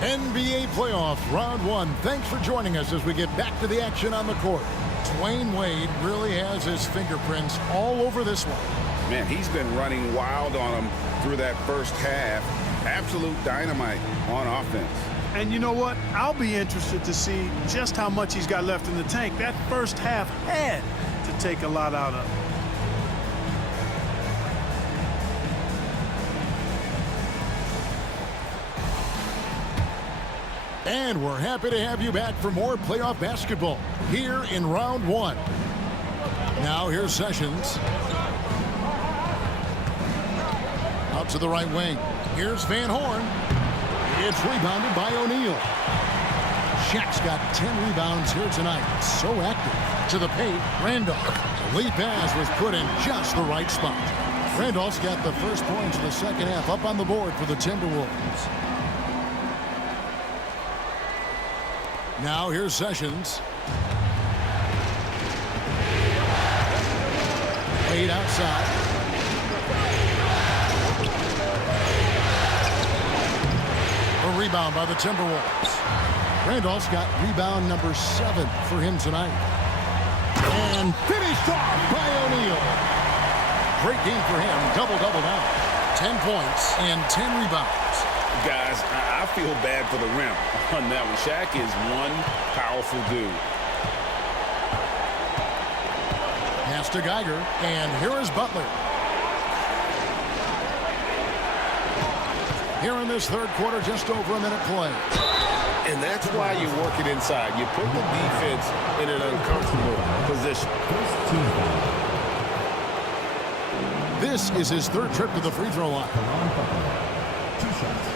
NBA playoffs, round one. Thanks for joining us as we get back to the action on the court. Dwayne Wade really has his fingerprints all over this one. Man, he's been running wild on him through that first half. Absolute dynamite on offense. And you know what? I'll be interested to see just how much he's got left in the tank. That first half had to take a lot out of him. And we're happy to have you back for more playoff basketball here in round one. Now here's Sessions. Out to the right wing. Here's Van Horn. It's rebounded by O'Neal. Shaq's got 10 rebounds here tonight. So active. To the paint, Randolph. The lead pass was put in just the right spot. Randolph's got the first points of the second half up on the board for the Timberwolves. Now here's Sessions. Wade outside. A rebound by the Timberwolves. Randolph's got rebound number 7 for him tonight. And finished off by O'Neal. Great game for him. Double-double now. 10 points and 10 rebounds. Guys, I feel bad for the rim on that one. Shaq is one powerful dude. Pass to Geiger, and here is Butler. Here in this third quarter, just over a minute play. And that's why you work it inside. You put the defense in an uncomfortable position. This is his third trip to the free throw line. 2 shots.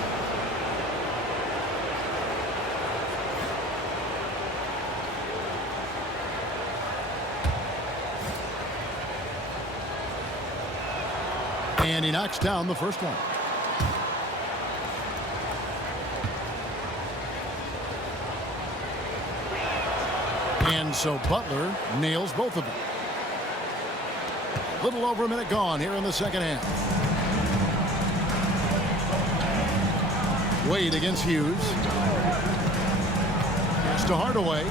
And he knocks down the first one. And so Butler nails both of them. Little over a minute gone here in the second half. Wade against Hughes. Pass to Hardaway.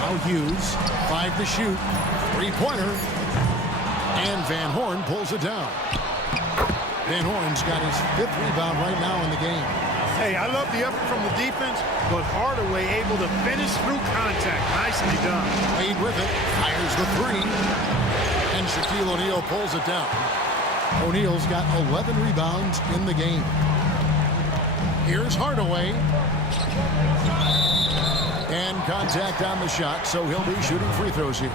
Now Hughes, 5 to shoot. 3-pointer. And Van Horn pulls it down. Van Horn's got his 5th rebound right now in the game. Hey, I love the effort from the defense, but Hardaway able to finish through contact. Nicely done. Wade with it, fires the 3. And Shaquille O'Neal pulls it down. O'Neal's got 11 rebounds in the game. Here's Hardaway. And contact on the shot, so he'll be shooting free throws here.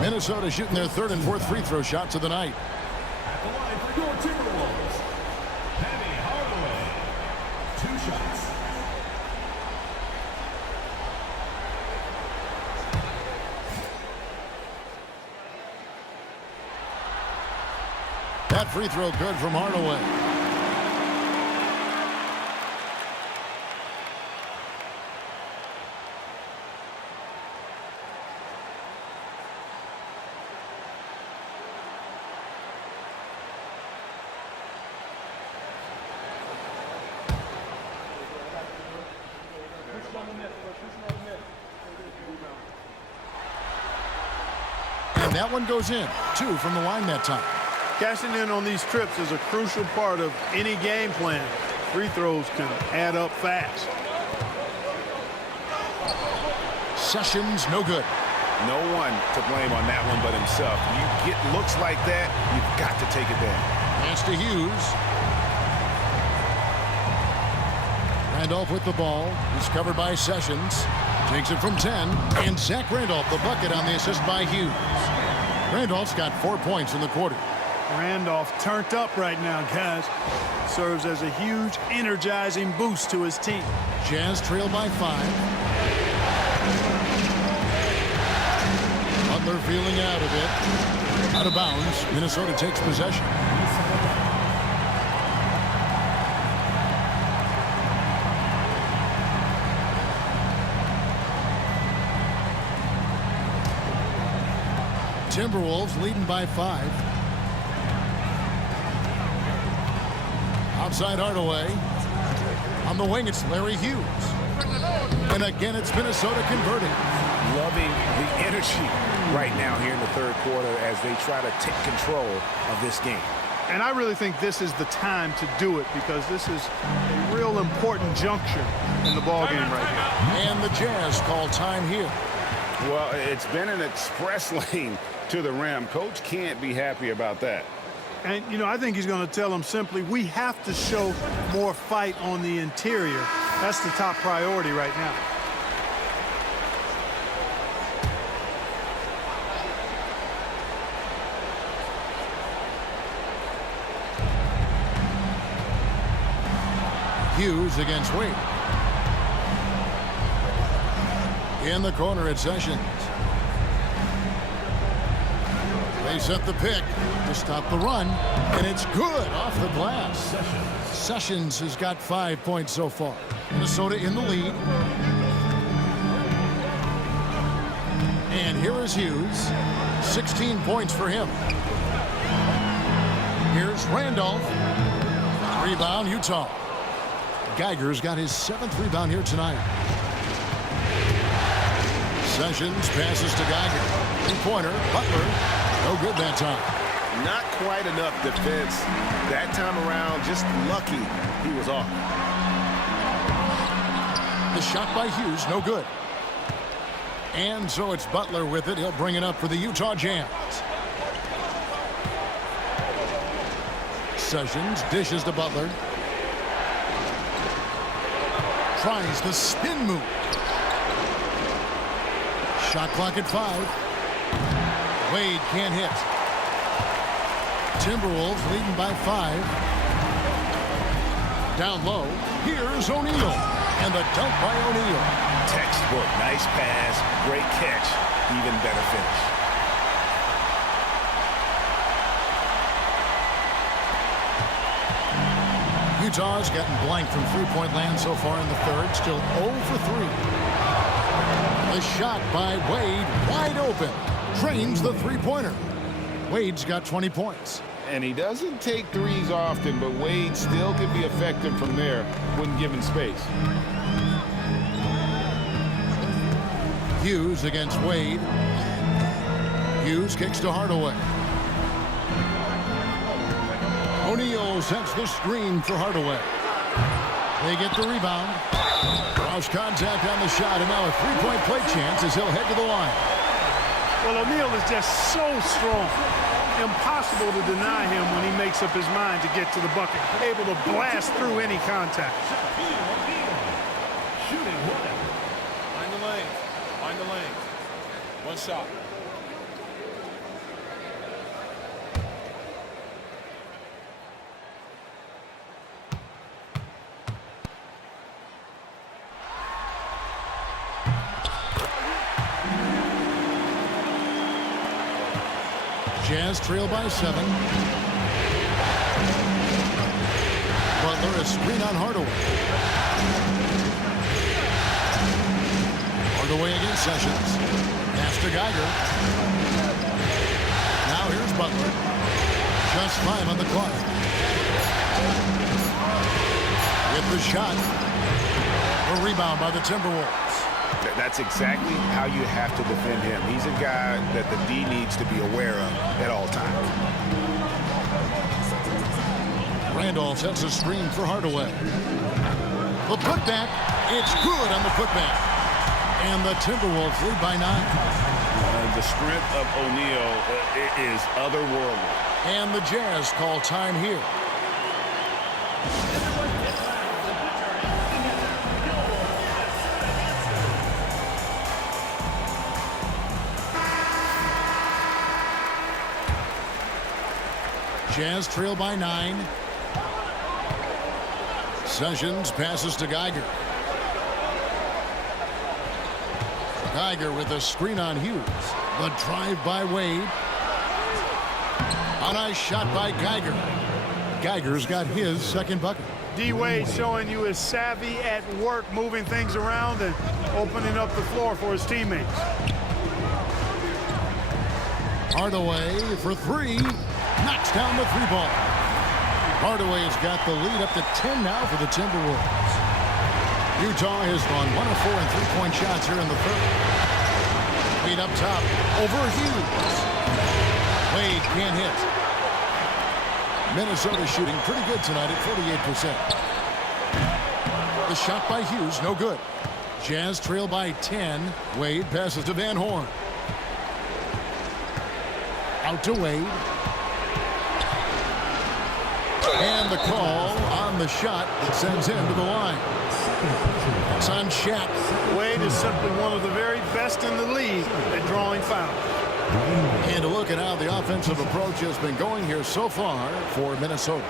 Minnesota shooting their 3rd and 4th free throw shots of the night. At the line for your Timberwolves, Penny Hardaway. 2 shots. That free throw good from Hardaway. And that one goes in. 2 from the line that time. Cashing in on these trips is a crucial part of any game plan. Free throws can add up fast. Sessions, no good. No one to blame on that one but himself. You get looks like that, you've got to take it down. Pass to Hughes. Randolph with the ball. He's covered by Sessions. Takes it from 10. And Zach Randolph, the bucket on the assist by Hughes. Randolph's got 4 points in the quarter. Randolph turned up right now, guys. Serves as a huge, energizing boost to his team. Jazz trail by 5. Butler feeling out of it. Out of bounds. Minnesota takes possession. Timberwolves leading by 5. Outside Hardaway. On the wing, it's Larry Hughes. And again, it's Minnesota converting. Loving the energy right now here in the third quarter as they try to take control of this game. And I really think this is the time to do it because this is a real important juncture in the ball game right here. And the Jazz call time here. Well, it's been an express lane to the rim. Coach can't be happy about that. And, you know, I think he's going to tell them simply, we have to show more fight on the interior. That's the top priority right now. Hughes against Wade. In the corner at Sessions. They set the pick to stop the run, and it's good off the glass. Sessions has got 5 points so far. Minnesota in the lead. And here is Hughes. 16 points for him. Here's Randolph. Rebound, Utah. Geiger's got his 7th rebound here tonight. Sessions passes to Geiger. Three-pointer, Butler. No good that time. Not quite enough defense that time around. Just lucky he was off. The shot by Hughes, no good. And so it's Butler with it. He'll bring it up for the Utah Jazz. Sessions dishes to Butler. Tries the spin move. Shot clock at 5. Wade can't hit. Timberwolves leading by 5. Down low. Here's O'Neal. And the dunk by O'Neal. Textbook. Nice pass. Great catch. Even better finish. Utah's gotten blank from three-point land so far in the third. Still 0 for 3. The shot by Wade, wide open. Drains the three-pointer. Wade's got 20 points. And he doesn't take threes often, but Wade still can be effective from there when given space. Hughes against Wade. Hughes kicks to Hardaway. O'Neal sets the screen for Hardaway. They get the rebound. Cross contact on the shot, and now a three-point play chance as he'll head to the line. Well, O'Neal is just so strong. Impossible to deny him when he makes up his mind to get to the bucket. Able to blast through any contact. Shooting one. Find the lane. Find the lane. One shot. Jazz trail by 7. Butler a screen on Hardaway. Hardaway against Sessions. Pass to Geiger. Now here's Butler. Just 5 on the clock. Get the shot. A rebound by the Timberwolves. That's exactly how you have to defend him. He's a guy that the D needs to be aware of at all times. Randolph sets a screen for Hardaway. The putback, it's good on the putback. And the Timberwolves lead by 9. The strength of O'Neal is otherworldly. And the Jazz call time here. Jazz trail by 9. Sessions passes to Geiger. Geiger with a screen on Hughes. The drive by Wade. A nice shot by Geiger. Geiger's got his second bucket. D-Wade showing you his savvy at work, moving things around and opening up the floor for his teammates. Hardaway for 3. Knocks down the 3 ball. Hardaway has got the lead up to 10 now for the Timberwolves. Utah has gone 1 of 4 in three-point shots here in the third. Wade up top over Hughes. Wade can't hit. Minnesota shooting pretty good tonight at 48%. The shot by Hughes, no good. Jazz trail by 10. Wade passes to Van Horn. Out to Wade. And the call on the shot that sends him to the line. It's on Shaq. Wade is simply one of the very best in the league at drawing fouls. And a look at how the offensive approach has been going here so far for Minnesota.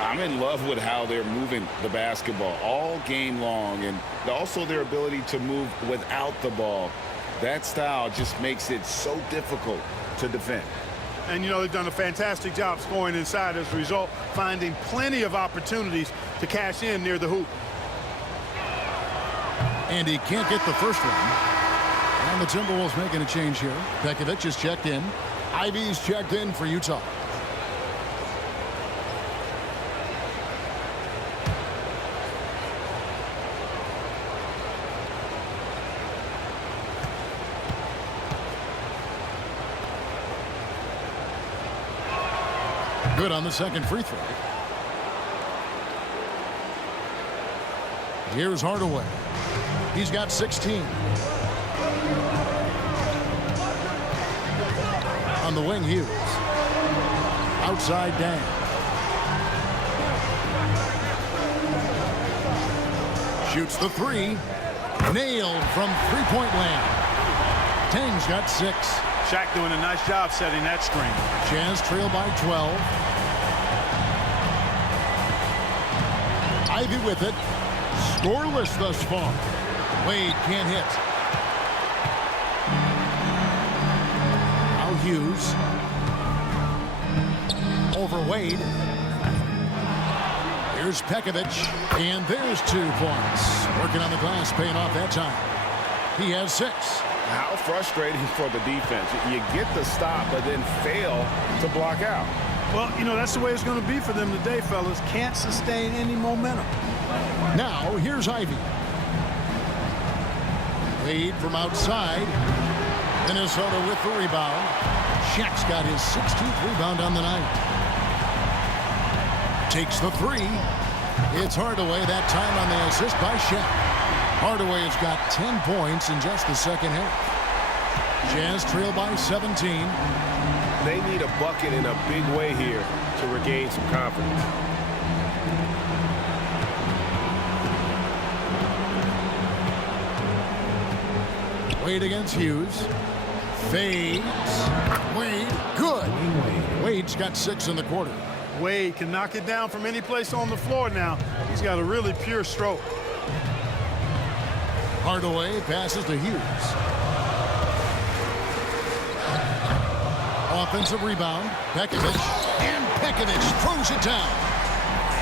I'm in love with how they're moving the basketball all game long, and also their ability to move without the ball. That style just makes it so difficult to defend. And, you know, they've done a fantastic job scoring inside as a result, finding plenty of opportunities to cash in near the hoop. And he can't get the first one. And the Timberwolves making a change here. Pekovic is checked in. Ivy's checked in for Utah. Good on the second free throw. Here's Hardaway. He's got 16. On the wing, Hughes. Outside Dan. Shoots the three. Nailed from three-point land. Tang's got 6. Shaq doing a nice job setting that screen. Jazz trail by 12. Ivy with it. Scoreless thus far. Wade can't hit. Now Hughes. Over Wade. Here's Pekovic. And there's 2 points. Working on the glass, paying off that time. He has 6. How frustrating for the defense. You get the stop, but then fail to block out. Well, you know, that's the way it's going to be for them today, fellas. Can't sustain any momentum. Now, here's Ivy. Wade from outside. Minnesota with the rebound. Shaq's got his 16th rebound on the night. Takes the three. It's Hardaway, that time on the assist by Shaq. Hardaway has got 10 points in just the second half. Jazz trail by 17. They need a bucket in a big way here to regain some confidence. Wade against Hughes. Fades. Wade, good. Wade's got 6 in the quarter. Wade can knock it down from any place on the floor now. He's got a really pure stroke. Hardaway passes to Hughes. Offensive rebound. Pekovic. And Pekovic throws it down.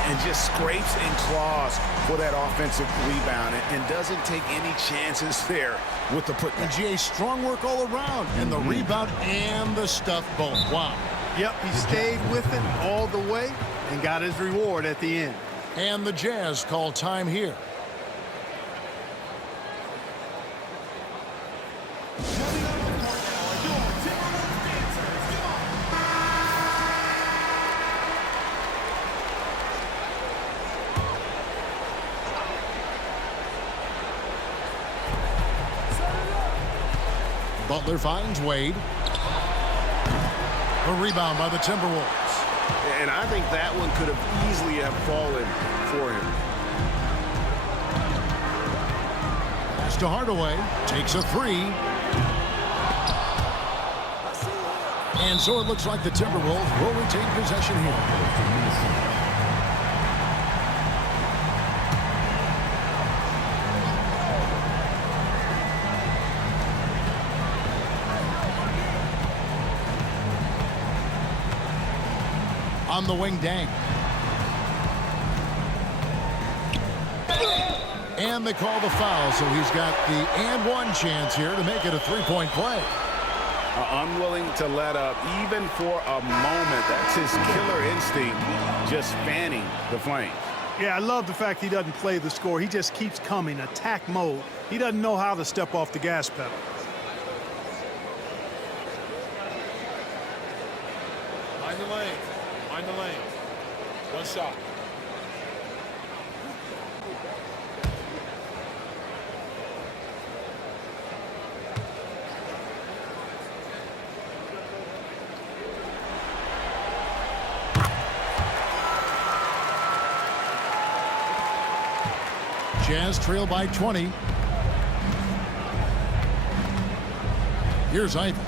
And just scrapes and claws for that offensive rebound and doesn't take any chances there with the putback. And GA, strong work all around. And the rebound and the stuff both. Wow. Yep, he stayed with it all the way and got his reward at the end. And the Jazz call time here. Butler finds Wade. A rebound by the Timberwolves. And I think that one could have easily have fallen for him. Pass to Hardaway. Takes a three. And so it looks like the Timberwolves will retain possession here. On the wing, Dang. And they call the foul, so he's got the and one chance here to make it a three-point play. Unwilling to let up even for a moment. That's his killer instinct, just fanning the flames. Yeah, I love the fact he doesn't play the score. He just keeps coming, attack mode. He doesn't know how to step off the gas pedal. Mind the lane. Mind the lane. One shot. Jazz trail by 20. Here's Ivy.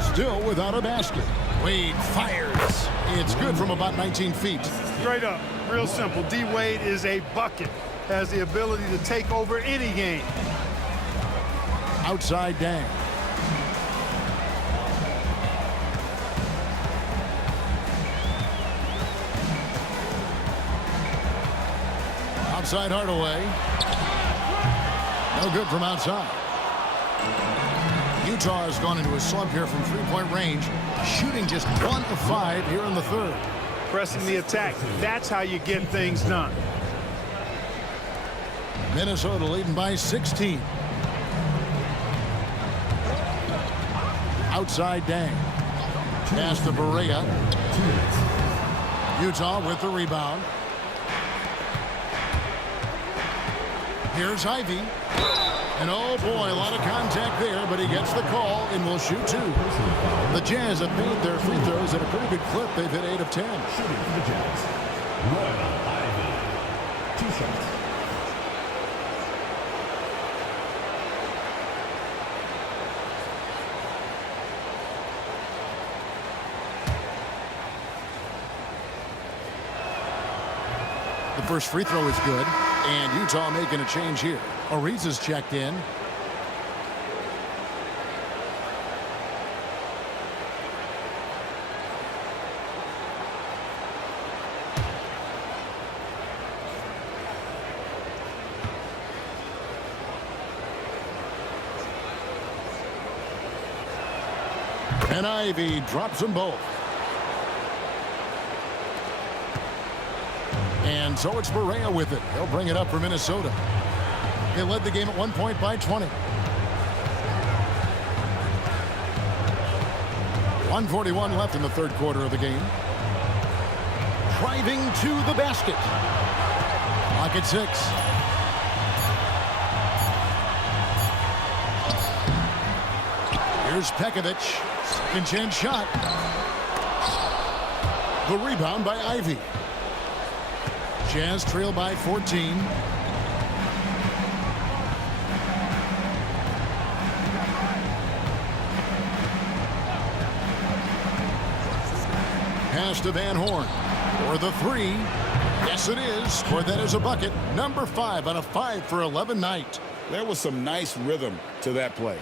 Still without a basket. Wade fires. It's good from about 19 feet. Straight up, real simple. D. Wade is a bucket. Has the ability to take over any game. Outside Dang. Outside Hardaway. No good from outside. Utah has gone into a slump here from three-point range, shooting just 1 of 5 here in the third. Pressing the attack. That's how you get things done. Minnesota leading by 16. Outside Dang. Pass to Barea. Utah with the rebound. Here's Ivy. And oh boy, a lot of contact there, but he gets the call and will shoot 2. The Jazz have made their free throws at a pretty good clip. They've hit 8 of 10. Shooting for the Jazz, Royal Ivy. 2 shots. The first free throw is good, and Utah making a change here. Ariza's checked in. And Ivy drops them both. And so it's Barea with it. He'll bring it up for Minnesota. They led the game at 1 point by 20. 1:41 left in the third quarter of the game. Driving to the basket. Clock at 6. Here's Pekovic. Second chance shot. The rebound by Ivy. Jazz trail by 14. Pass to Van Horn for the 3. Yes, it is. For that is a bucket. Number 5 on a 5 for 11 night. There was some nice rhythm to that play.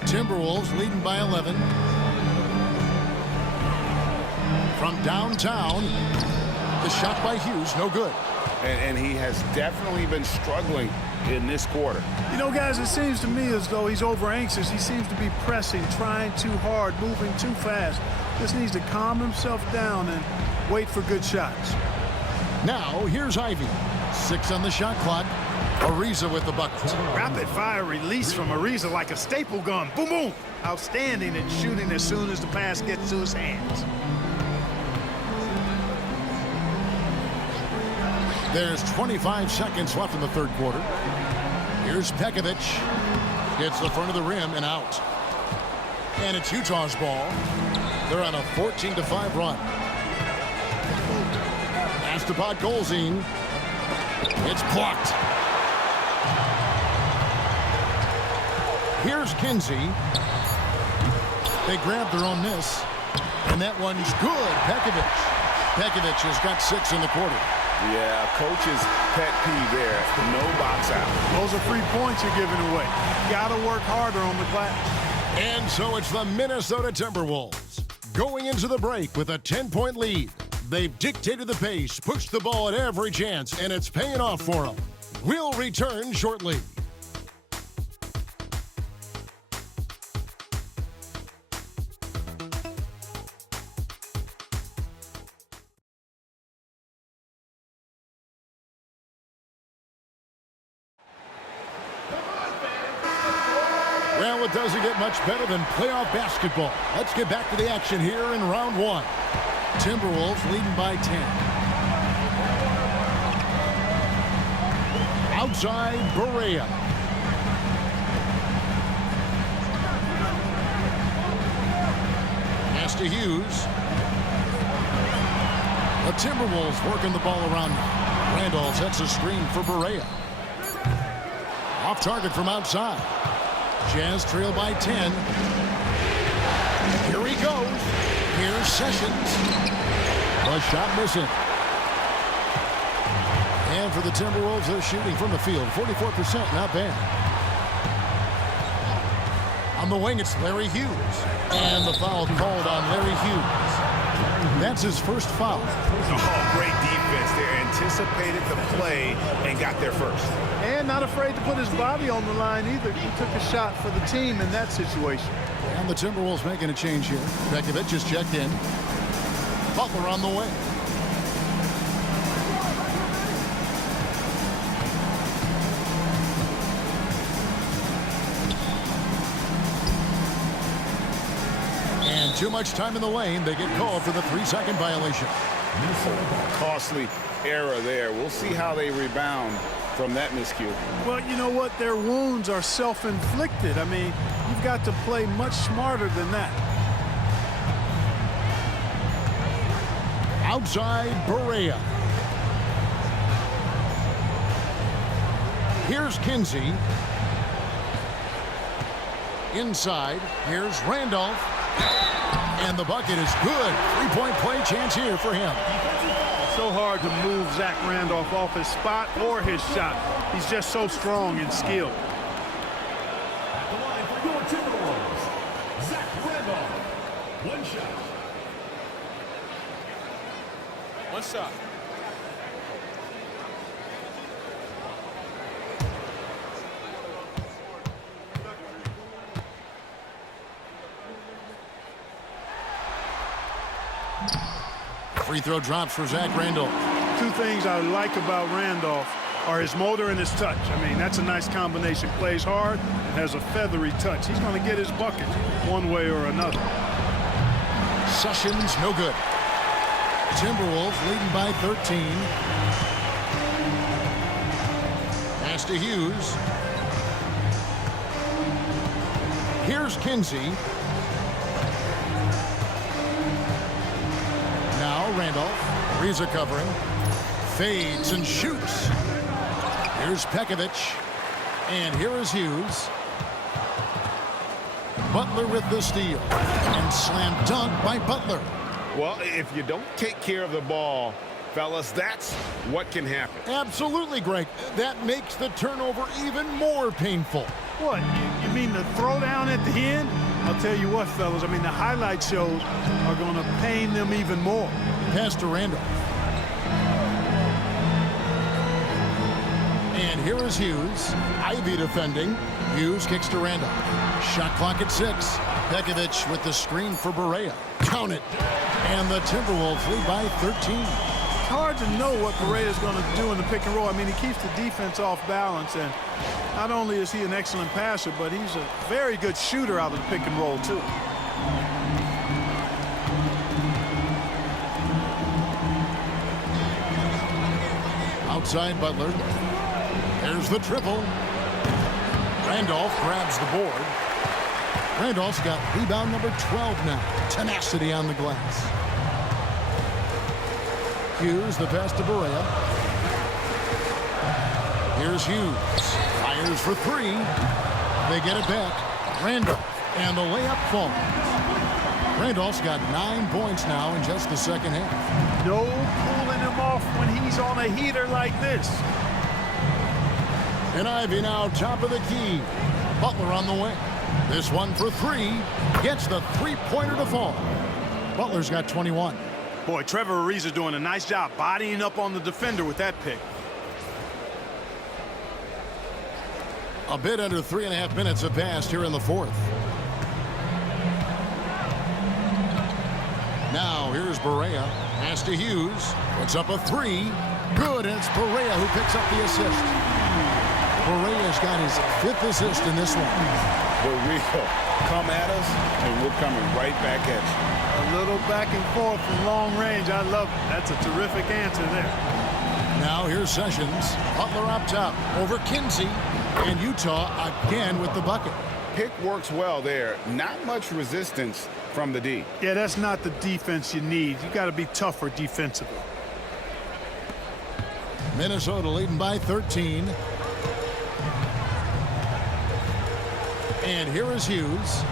Timberwolves leading by 11. From downtown, the shot by Hughes, no good. And he has definitely been struggling in this quarter. You know, guys, it seems to me as though he's over anxious. He seems to be pressing, trying too hard, moving too fast. Just needs to calm himself down and wait for good shots. Now, here's Ivy. 6 on the shot clock. Ariza with the bucket. Rapid fire release from Ariza like a staple gun. Boom, boom. Outstanding at shooting as soon as the pass gets to his hands. There's 25 seconds left in the third quarter. Here's Pekovic. Hits the front of the rim and out. And it's Utah's ball. They're on a 14-5 run. Astapad Golzine. It's blocked. Here's Kinsey. They grab their own miss. And that one's good. Pekovic. Pekovic has got 6 in the quarter. Yeah, coach's pet peeve there. No box out. Those are 3 points you're giving away. Got to work harder on the glass. And so it's the Minnesota Timberwolves going into the break with a 10-point lead. They've dictated the pace, pushed the ball at every chance, and it's paying off for them. We'll return shortly. it doesn't get much better than playoff basketball. Let's get back to the action here in round one. Timberwolves leading by 10. Outside, Barea. Pass to Hughes. The Timberwolves working the ball around. Randolph sets a screen for Barea. Off target from outside. Jazz trail by 10. Here he goes. Here's Sessions. A shot missing. And for the Timberwolves, they're shooting from the field. 44%, not bad. On the wing, it's Larry Hughes. And the foul called on Larry Hughes. That's his first foul. Oh, great defense there. Anticipated the play and got there first. And not afraid to put his body on the line either. He took a shot for the team in that situation. And the Timberwolves making a change here. Bekovic just checked in. Butler on the way. And too much time in the lane. They get called for the 3-second violation. Costly error there. We'll see how they rebound from that miscue. Well, you know what? Their wounds are self-inflicted. I mean, you've got to play much smarter than that. Outside, Barea. Here's Kinsey. Inside, here's Randolph. And the bucket is good. 3-point play chance here for him. So hard to move Zach Randolph off his spot or his shot. He's just so strong and skilled. At the line for your Timberwolves, Zach Randolph. One shot. One shot. Free throw drops for Zach Randolph. Two things I like about Randolph are his motor and his touch. I mean, that's a nice combination. Plays hard and has a feathery touch. He's going to get his bucket one way or another. Sessions, no good. Timberwolves leading by 13. Pass to Hughes. Here's Kinsey. Now Randolph. Reza covering. Fades and shoots. Here's Bekovic. And here is Hughes. Butler with the steal. And slam dunk by Butler. Well, if you don't take care of the ball, fellas, that's what can happen. Absolutely, Greg. That makes the turnover even more painful. What, you mean the throwdown at the end? I'll tell you what, fellas, I mean, the highlight shows are going to pain them even more. Pass to Randolph. And here is Hughes. Ivy defending. Hughes kicks to Randolph. Shot clock at 6. Bekovic with the screen for Barea. Count it. And the Timberwolves lead by 13. It's hard to know what Barea's going to do in the pick and roll. I mean, he keeps the defense off balance, and not only is he an excellent passer, but he's a very good shooter out of the pick and roll, too. Outside Butler. There's the triple. Randolph grabs the board. Randolph's got rebound number 12 now. Tenacity on the glass. Hughes, the pass to Barea. Here's Hughes. Fires for 3. They get it back. Randolph. And the layup falls. Randolph's got 9 points now in just the second half. No pulling him off when he's on a heater like this. And Ivy now top of the key. Butler on the wing. This one for 3. Gets the 3-pointer to fall. Butler's got 21. Boy, Trevor Ariza's doing a nice job bodying up on the defender with that pick. A bit under 3.5 minutes have passed here in the fourth. Now here's Barea. Pass to Hughes. Puts up a 3. Good, and it's Barea who picks up the assist. Barea's got his 5th assist in this one. the real. Come at us, and we're coming right back at you. A little back and forth from long range. I love it. That's a terrific answer there. Now here's Sessions. Butler up top over Kinsey. And Utah again with the bucket. Pick works well there. Not much resistance from the D. Yeah, that's not the defense you need. You got to be tougher defensively. Minnesota leading by 13. And here is Hughes.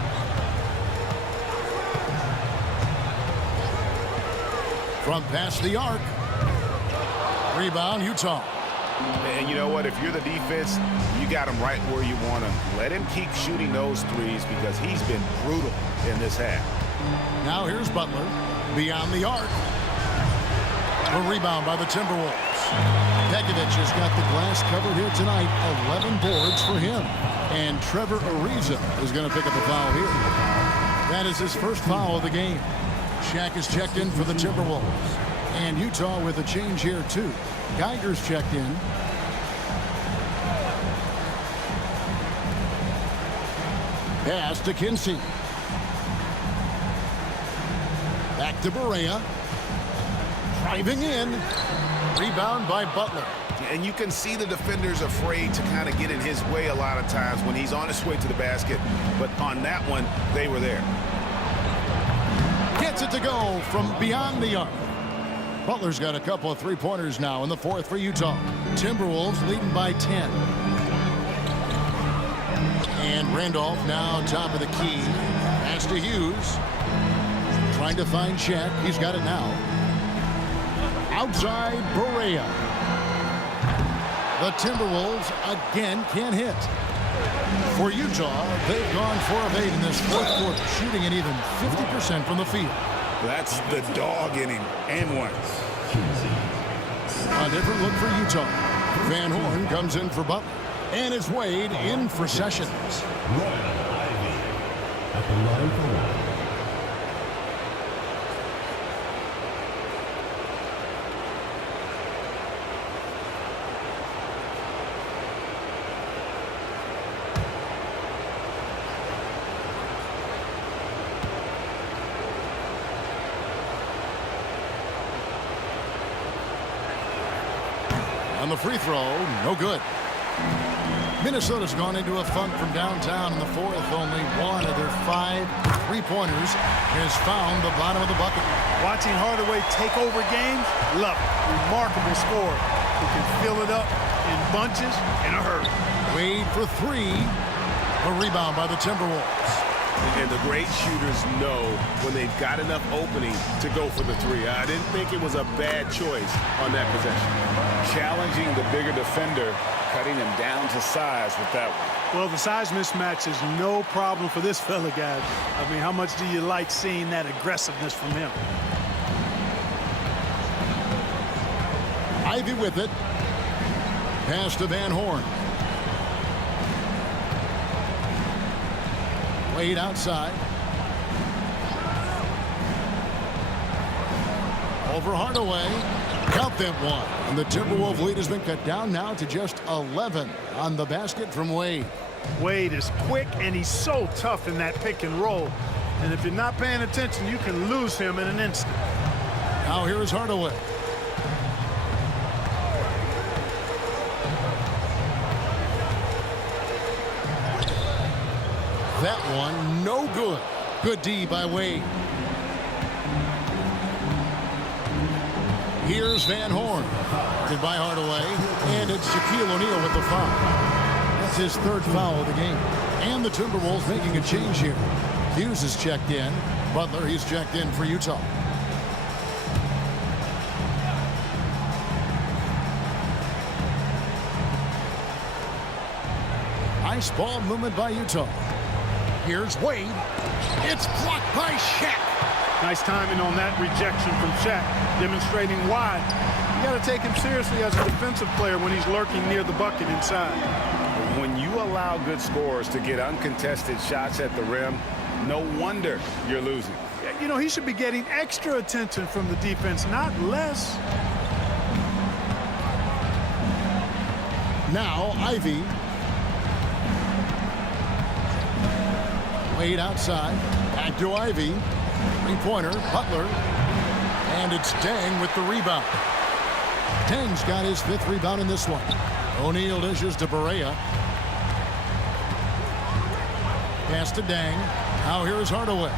From past the arc. Rebound, Utah. And you know what? If you're the defense, you got him right where you want him. Let him keep shooting those threes because he's been brutal in this half. Now here's Butler. Beyond the arc. A rebound by the Timberwolves. Pekovic has got the glass covered here tonight. 11 boards for him. And Trevor Ariza is going to pick up a foul here. That is his first foul of the game. Shaq is checked in for the Timberwolves. And Utah with a change here, too. Geiger's checked in. Pass to Kinsey. Back to Barea. Driving in. Rebound by Butler. And you can see the defenders afraid to kind of get in his way a lot of times when he's on his way to the basket. But on that one, they were there. Gets it to go from beyond the arc. Butler's got a couple of three-pointers now in the fourth for Utah. Timberwolves leading by 10. And Randolph now top of the key. Pass to Hughes. Trying to find Shaq. He's got it now. Outside Barea. The Timberwolves again can't hit. For Utah, they've gone 4 of 8 in this fourth quarter, shooting an even 50% from the field. That's the dog in him, and one. A different look for Utah. Van Horn comes in for Butler. And it's Wade in for Sessions. Royal Ivy at the line for one. On the free throw, no good. Minnesota's gone into a funk from downtown in the fourth. Only one of their 5 three-pointers has found the bottom of the bucket. Watching Hardaway take over games, love it. Remarkable scorer who can fill it up in bunches in a hurry. Wade for 3. A rebound by the Timberwolves. And the great shooters know when they've got enough opening to go for the 3. I didn't think it was a bad choice on that possession. Challenging the bigger defender, cutting him down to size with that one. Well, the size mismatch is no problem for this fella, guys. I mean, how much do you like seeing that aggressiveness from him? Ivy with it. Pass to Van Horn. Wade outside. Over Hardaway. Count them one. And the Timberwolves lead has been cut down now to just 11 on the basket from Wade. Wade is quick, and he's so tough in that pick and roll. And if you're not paying attention, you can lose him in an instant. Now here is Hardaway. That one, no good. Good D by Wade. Here's Van Horn. Goodbye, Hardaway. And it's Shaquille O'Neal with the foul. That's his 3rd foul of the game. And the Timberwolves making a change here. Hughes is checked in. Butler, he's checked in for Utah. Nice ball movement by Utah. Here's Wade. It's blocked by Shaq. Nice timing on that rejection from Shaq, demonstrating why. You got to take him seriously as a defensive player when he's lurking near the bucket inside. When you allow good scorers to get uncontested shots at the rim, no wonder you're losing. You know, he should be getting extra attention from the defense, not less. Now Ivy. Wade outside. Back to Ivy. Three-pointer. Butler. And it's Deng with the rebound. Deng's got his 5th rebound in this one. O'Neal dishes to Barea. Pass to Deng. Now here's Hardaway.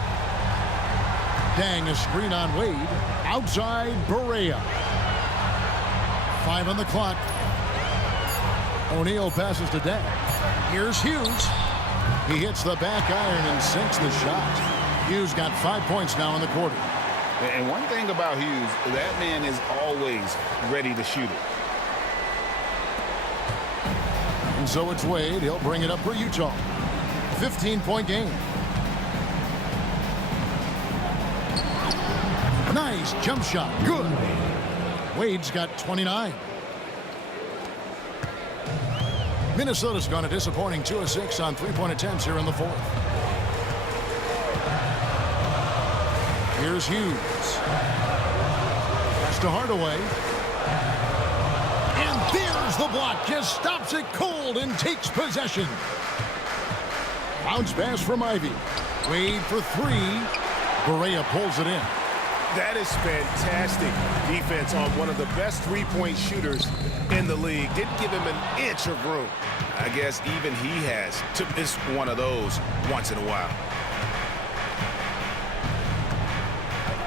Deng, a screen on Wade. Outside Barea. 5 on the clock. O'Neal passes to Deng. Here's Hughes. He hits the back iron and sinks the shot. Hughes got 5 points now in the quarter. And one thing about Hughes, that man is always ready to shoot it. And so it's Wade. He'll bring it up for Utah. 15-point game. Nice jump shot. Good. Wade's got 29. Minnesota's gone a disappointing 2 of 6 on three-point attempts here in the 4th. Here's Hughes. Pass to Hardaway. And there's the block. Just stops it cold and takes possession. Bounce pass from Ivy. Wade for 3. Barea pulls it in. That is fantastic defense on one of the best three-point shooters in the league. Didn't give him an inch of room. I guess even he has to miss one of those once in a while.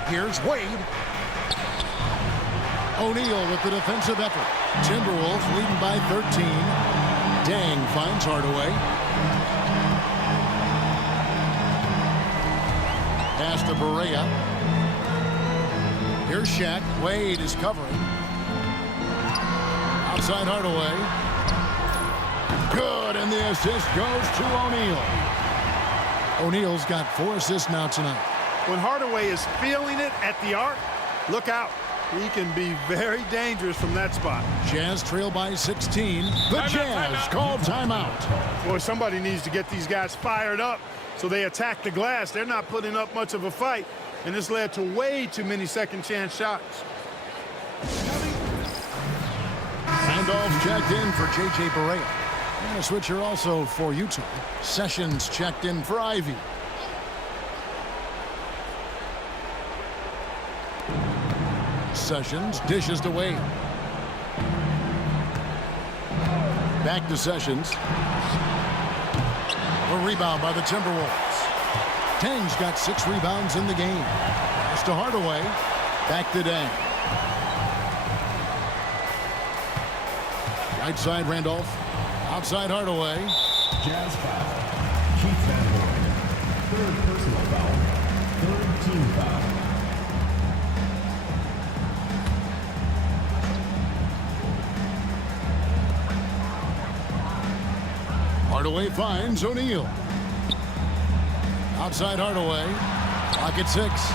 Here's Wade. O'Neal with the defensive effort. Timberwolves leading by 13. Deng finds Hardaway. Pass to Barea. Here's Shaq. Wade is covering. Outside Hardaway. Good, and the assist goes to O'Neal. O'Neal's got 4 assists now tonight. When Hardaway is feeling it at the arc, look out. He can be very dangerous from that spot. Jazz trail by 16. The Jazz call timeout. Boy, somebody needs to get these guys fired up so they attack the glass. They're not putting up much of a fight, and this led to way too many second-chance shots. Randolph checked in for J.J. Barea. And a switcher also for Utah. Sessions checked in for Ivy. Sessions dishes to Wade. Back to Sessions. A rebound by the Timberwolves. Deng's got 6 rebounds in the game. Pass to Hardaway. Back to Deng. Right side Randolph. Outside Hardaway. Jazz foul. Keith Van Horn. 3rd personal foul. 3rd team foul. Hardaway finds O'Neal. Outside Hardaway. Clock at 6.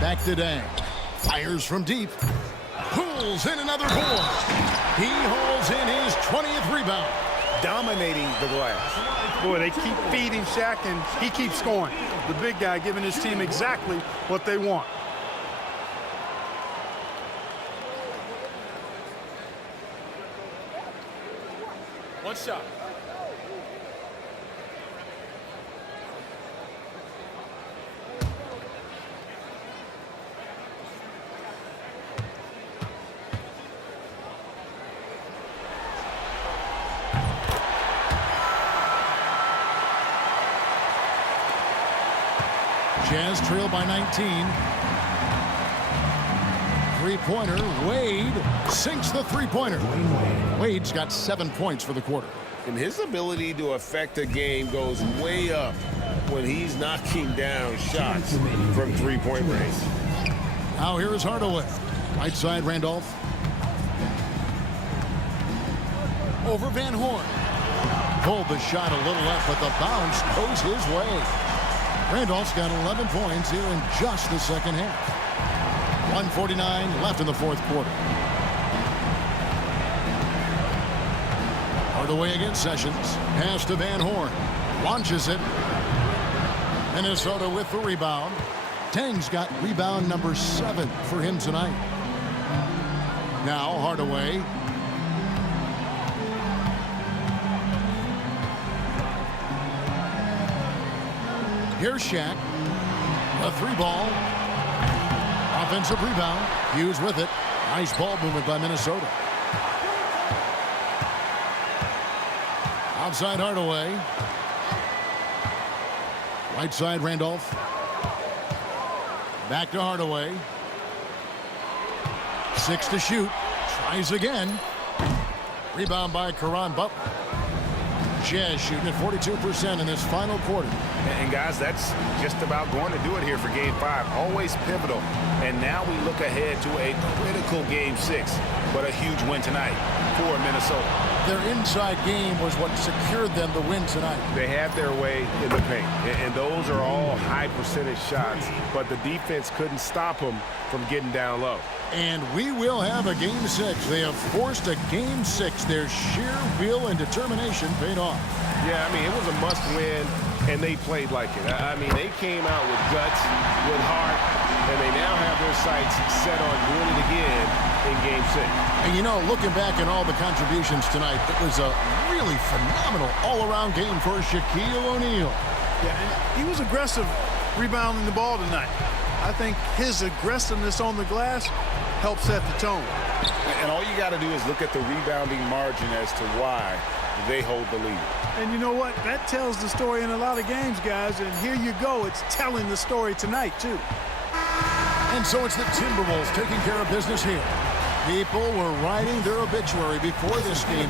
Back to Deng. Fires from deep. Pulls in another board. He hauls in his 20th rebound. Dominating the glass. Boy, they keep feeding Shaq, and he keeps scoring. The big guy giving his team exactly what they want. One shot. Jazz trail by 19. Three-pointer. Wade sinks the three-pointer. Wade's got 7 points for the quarter. And his ability to affect a game goes way up when he's knocking down shots from three-point range. Now here is Hardaway. Right side Randolph. Over Van Horn. Pulled the shot a little left, but the bounce goes his way. Randolph's got 11 points here in just the second half. 1:49 left in the 4th quarter. Hardaway against Sessions. Pass to Van Horn. Launches it. Minnesota with the rebound. Deng's got rebound number 7 for him tonight. Now Here's Shaq. A 3-ball. Offensive rebound. Hughes with it. Nice ball movement by Minnesota. Outside Hardaway. Right side Randolph. Back to Hardaway. 6 to shoot. Tries again. Rebound by Caron Butler. Jazz shooting at 42% in this final quarter. And guys, that's just about going to do it here for Game 5. Always pivotal. And now we look ahead to a critical Game 6. But a huge win tonight for Minnesota. Their inside game was what secured them the win tonight. They had their way in the paint. And those are all high percentage shots. But the defense couldn't stop them from getting down low. And we will have a Game 6. They have forced a Game 6. Their sheer will and determination paid off. Yeah, I mean, it was a must-win, and they played like it. I mean, they came out with guts, with heart, and they now have their sights set on doing it again in Game 6. And, you know, looking back at all the contributions tonight, it was a really phenomenal all-around game for Shaquille O'Neal. Yeah, and he was aggressive rebounding the ball tonight. I think his aggressiveness on the glass helped set the tone. And all you got to do is look at the rebounding margin as to why they hold the lead. And you know what? That tells the story in a lot of games, guys. And here you go. It's telling the story tonight, too. And so it's the Timberwolves taking care of business here. People were writing their obituary before this game,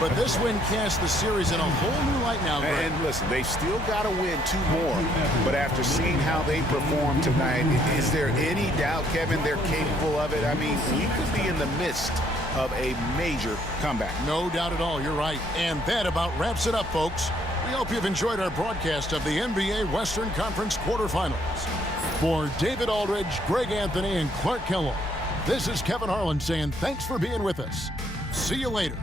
but this win cast the series in a whole new light now, Greg. And listen, they've still got to win 2 more. But after seeing how they performed tonight, is there any doubt, Kevin, they're capable of it? I mean, we could be in the midst of a major comeback. No doubt at all, you're right. And that about wraps it up, folks. We hope you've enjoyed our broadcast of the NBA Western Conference quarterfinals. For David Aldridge, Greg Anthony, and Clark Kellogg, this is Kevin Harlan saying thanks for being with us. See you later.